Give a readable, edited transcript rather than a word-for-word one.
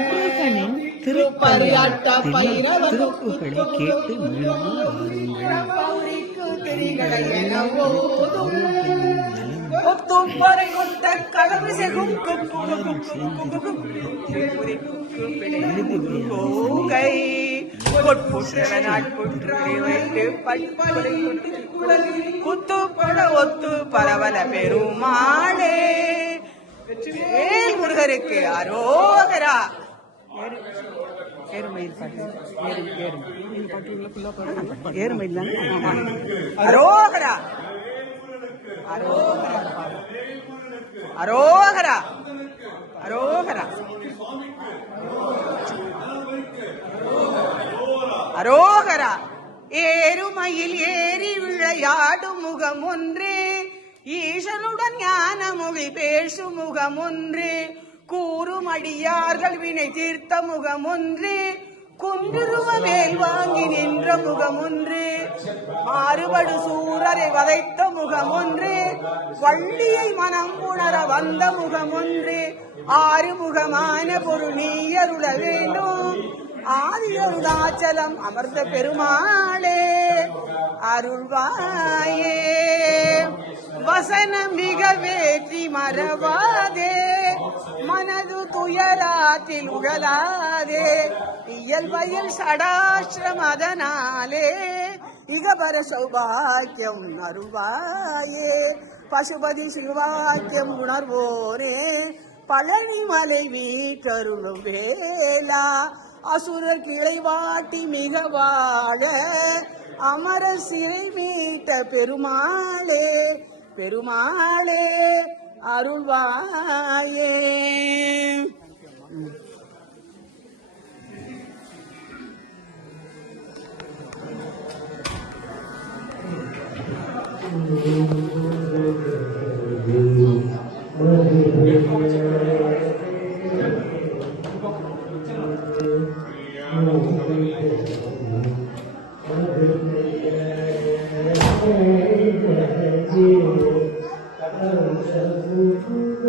முருகனின் திருப்புகளை கேட்டு குத்துப்பட ஒத்து பரவல பெருமாளே முருகருக்கு அரோகரா. அரோகரா அரோகரா அரோகரா அரோகரா. ஏறுமயில் ஏறி விளையாடும் முகம் ஒன்று, ஈசனுடன் ஞான மொழி பேசும் முகம் ஒன்று, கூறும் அடியார்கள் வினை தீர்த்த முகம் ஒன்று, குன்றுருவ மேல் வாங்கி நின்ற முகம் ஒன்று, மாறுபடு சூரரை வதைத்த முகம் ஒன்று, வள்ளியை மனம் உணர வந்த முகம் ஒன்று, ஆறுமுகமான பொருள் நீ அருள வேண்டும், ஆதியருணாச்சலம் அமர்ந்த பெருமாளே அருள்வாயே. வசனம் மிக வேற்றி மறவாதே, மனது துயராற்றில் உழலாதே, இயல்பயில் சடாசிரமதனாலே இகபர சௌபாக்கியம் அருள்வாயே. பசுபதி சிவாக்கியம் உணர்வோரே பழனி மலை வீட்டருளும் வேளா, அசுரர் கிளை வாட்டி மிக வாழ அமர சிறை மீட்ட பெருமாளே பெருமாளே அருள்வாயே. Thank you.